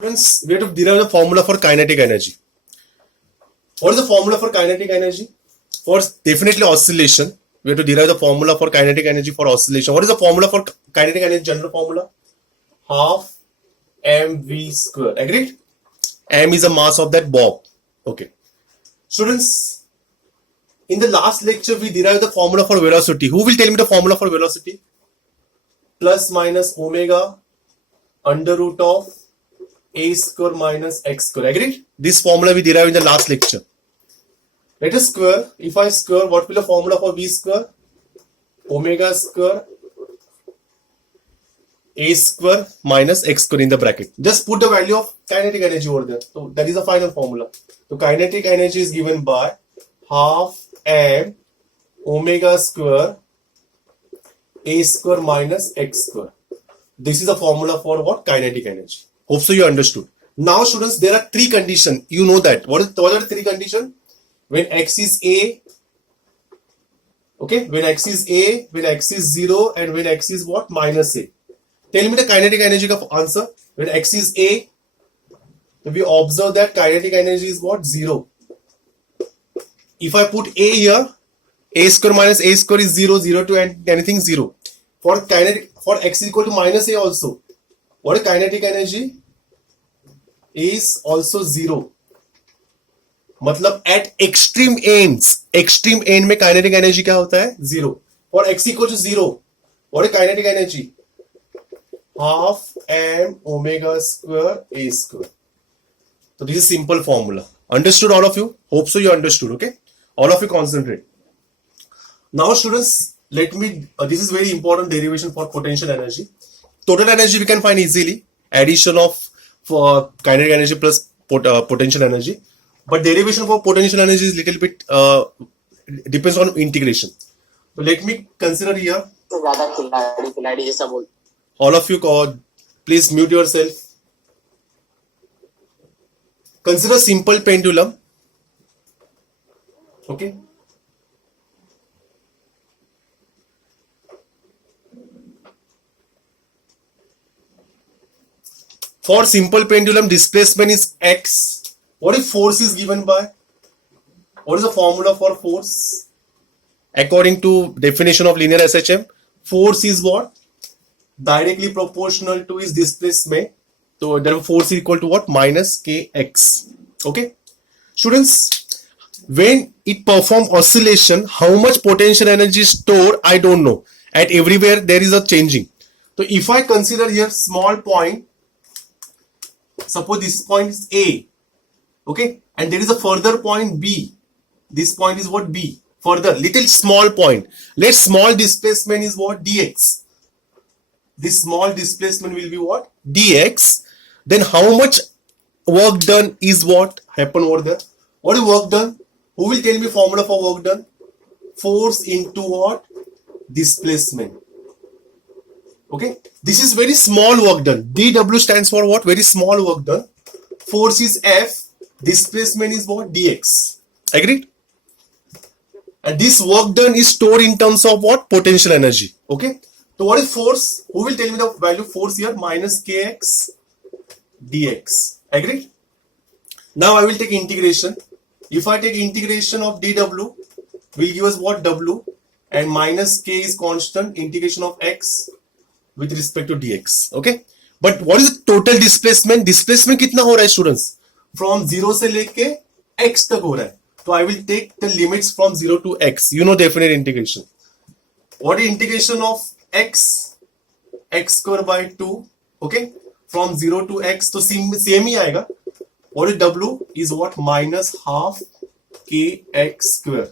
Friends, we have to derive the formula for kinetic energy. What is the formula for kinetic energy? For definitely oscillation, we have to derive the formula for kinetic energy for oscillation. What is the formula for kinetic energy? General formula: half mv square. Agreed? M is the mass of that bob. Okay. Students, in the last lecture, we derived the formula for velocity. Who will tell me the formula for velocity? Plus minus omega under root of a square minus x square. Agreed? This formula we derived in the last lecture. Let us square. If I square, what will the formula for v square? Omega square a square minus x square in the bracket. Just put the value of kinetic energy over there. So that is the final formula. So kinetic energy is given by half m omega square a square minus x square. This is the formula for what? Kinetic energy. Hope so you understood. Now students, there are three conditions. You know that. What are the three conditions? When x is a, okay, when x is a, when x is 0, and when x is what? Minus a. Tell me the kinetic energy of answer. When x is a, we observe that kinetic energy is what? 0. If I put a here, a square minus a square is 0, 0 to anything 0. For x is equal to minus a also, what is kinetic energy? Is also 0. मतलब at extreme ends में kinetic energy क्या होता है? 0. For x equal to 0, what is kinetic energy? Half m omega square a square. So this is simple formula. Understood all of you? Hope so you understood. Okay. All of you concentrate. Now students, let me. This is very important derivation for potential energy. Total energy we can find easily. Addition of for kinetic energy plus potential energy. But derivation for potential energy is little bit depends on integration. So let me consider here. All of you, please mute yourself. Consider simple pendulum. Okay. For simple pendulum, displacement is x. What if force is given by? What is the formula for force? According to definition of linear SHM, force is what? Directly proportional to its displacement. So therefore force is equal to what? Minus kx. Okay. Students, when it performs oscillation, how much potential energy is stored? I don't know. At everywhere there is a changing. So if I consider here small point, suppose this point is A, okay, and there is a further point B. This point is what? B. Further, little small point. Let small displacement is what? Dx. This small displacement will be what? Dx. Then how much work done is what happen over there? What is work done? Who will tell me formula for work done? Force into what? Displacement. Okay, this is very small work done. dW stands for what? Very small work done. Force is F. Displacement is what? Dx. Agreed? And this work done is stored in terms of what? Potential energy. Okay. So what is force? Who will tell me the value of force here? Minus kx dx. Agreed? Now I will take integration. If I take integration of dW, will give us what? W. And minus k is constant. Integration of x with respect to dx. Okay. But what is the total displacement? Displacement कितना हो रहा है students? From 0 से लेके x तक हो रहा है. So I will take the limits from 0 to x. You know definite integration. What is integration of x? X square by 2. Okay. From 0 to x. So same ही आएगा. What is w? Is what? Minus half kx square.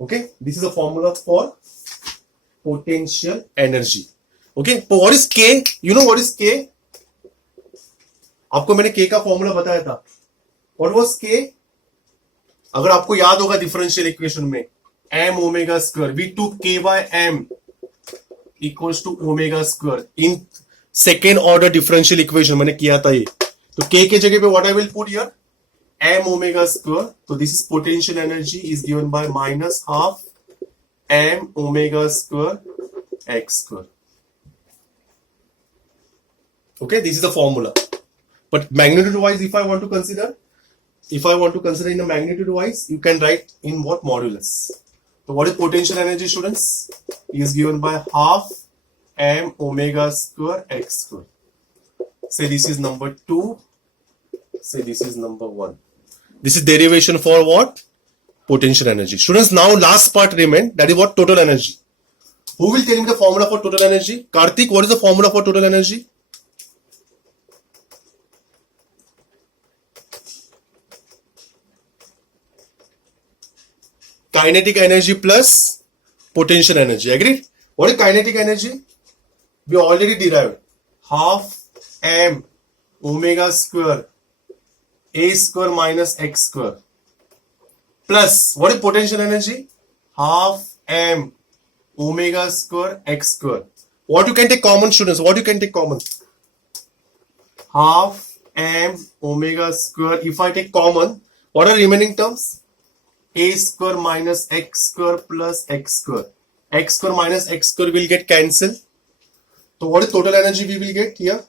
Okay. This is a formula for potential energy. Okay. So what is k? You know what is k? आपको मैंने k का formula बताया था. What was k? अगर आपको याद होगा differential equation में m omega square, we took k by m equals to omega square in second order differential equation मैंने किया था ये. तो k के जगह पे what I will put here? m omega square. तो this is potential energy is given by minus half m omega square x square. Okay, this is the formula. But magnitude wise, if I want to consider in a magnitude wise, you can write in what modulus. So what is potential energy, students? Is given by half m omega square x square. Say this is number 2. Say this is number 1. This is derivation for what? Potential energy. Students, now last part remain. That is what? Total energy. Who will tell me the formula for total energy? Karthik, what is the formula for total energy? Kinetic energy plus potential energy. Agreed? What is kinetic energy? We already derived. Half m omega square a square minus x square plus what is potential energy? Half m omega square x square. What you can take common, students? What you can take common? Half m omega square. If I take common, what are remaining terms? A square minus x square plus x square. X square minus x square will get cancelled. So what is total energy we will get here?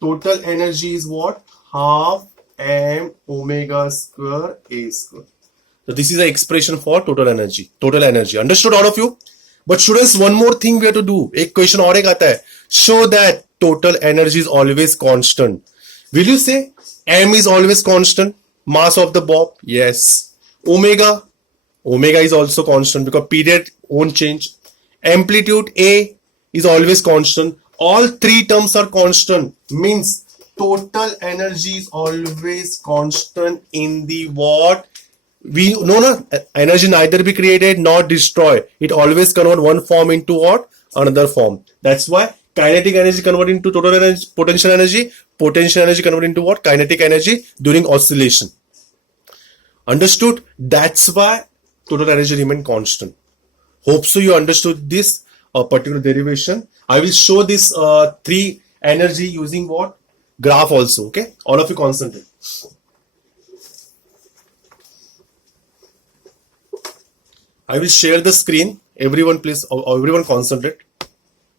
Total energy is what? Half m omega square a square. So this is the expression for total energy. Total energy. Understood all of you? But students, one more thing we have to do. एक question और एक आता है. Show that total energy is always constant. Will you say m is always constant? Mass of the bob? Yes. Omega is also constant because period won't change. Amplitude A is always constant. All three terms are constant. Means total energy is always constant in the what? We no energy neither be created nor destroy. It always convert one form into what? Another form. That's why kinetic energy convert into total energy, potential energy convert into what? Kinetic energy during oscillation. Understood? That's why total energy remain constant. Hope so you understood this particular derivation. I will show this three energy using what? Graph also. Okay? All of you concentrate. I will share the screen. Everyone please, everyone concentrate.